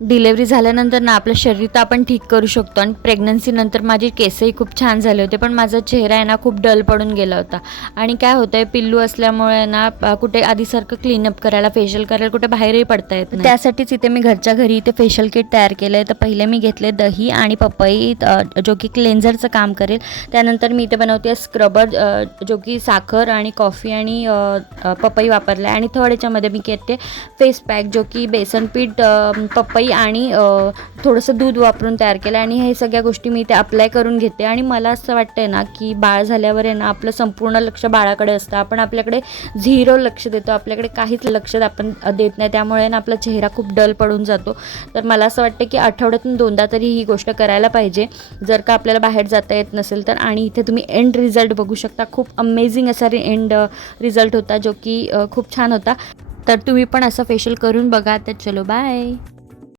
Delivery झाल्यानंतर ना आपलं शरीर तर आपण ठीक करू शकतो आणि प्रेग्नन्सीनंतर माझे केसही खूप छान झाले होते, पण माझा चेहरा आहे ना खूप डल पडून गेला होता. आणि काय होतं आहे, पिल्लू असल्यामुळे ना कुठे आधीसारखं क्लीनअप करायला, फेशियल करायला कुठे बाहेरही पडता येत नाही. त्यासाठीच इथे मी घरच्या घरी इथे फेशियल किट तयार केलं आहे. तर पहिले मी घेतले दही आणि पपई, जो की क्लेन्झरचं काम करेल. त्यानंतर मी इथे बनवते स्क्रबर, जो की साखर आणि कॉफी आणि पपई वापरला आहे. आणि थर्ड याच्यामध्ये मी घेते फेस पॅक, जो की बेसन पीठ, पपई आणि थोडंसं दूध वापरून तयार केलं. आणि हे सगळ्या गोष्टी मी इथे अप्लाय करून घेते. आणि मला असं वाटतंय ना की बाळ झाल्यावर आहे ना आपलं संपूर्ण लक्ष बाळाकडे असतं, आपण आपल्याकडे 0 लक्ष देतो, आपल्याकडे काहीच लक्ष आपण देत नाही. त्यामुळे ना आपला चेहरा खूप डल पडून जातो. तर मला असं वाटतं की आठवड्यातून 2दा तरी ही गोष्ट करायला पाहिजे, जर का आपल्याला बाहेर जाता येत नसेल तर. आणि इथे तुम्ही एंड रिझल्ट बघू शकता, खूप अमेझिंग असा एंड रिझल्ट होता, जो की खूप छान होता. तर तुम्ही पण असं फेशियल करून बघा. तर चलो बाय.